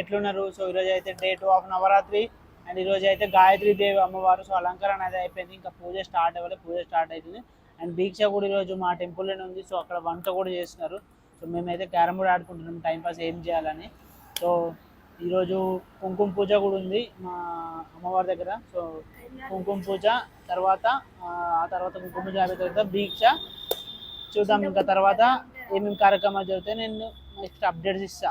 ఎట్లున్నారు? సో ఈరోజు అయితే డే 2 ఆఫ్ నవరాత్రి అండ్ ఈరోజు అయితే గాయత్రి దేవి అమ్మవారు సో అలంకరణ అనేది అయిపోయింది. ఇంకా పూజ స్టార్ట్ అవ్వాలి, పూజ స్టార్ట్ అవుతుంది. అండ్ దీక్ష కూడా ఈరోజు మా టెంపుల్లోనే ఉంది. సో అక్కడ వంట కూడా చేస్తున్నారు. సో మేమైతే క్యారమ్ బోర్డ్ ఆడుకుంటున్నాం టైంపాస్ ఏం చేయాలని. సో ఈరోజు కుంకుమ పూజ కూడా ఉంది మా అమ్మవారి దగ్గర. సో కుంకుమ పూజ తర్వాత ఆ తర్వాత కుంకుమ పూజ అయిపోయిన తర్వాత దీక్ష చూద్దాం. ఇంకా తర్వాత ఏమేమి కార్యక్రమాలు జరుగుతాయి నేను నెక్స్ట్ అప్డేట్స్ ఇస్తా.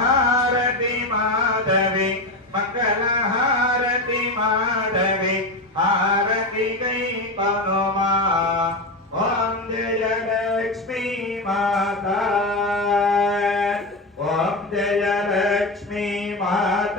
హారతి మాధవి మంగళహారతి మాధవి హారతి గై పనుమా ఓం జయ లక్ష్మీ మాతా ఓం జయ లక్ష్మీ మాతా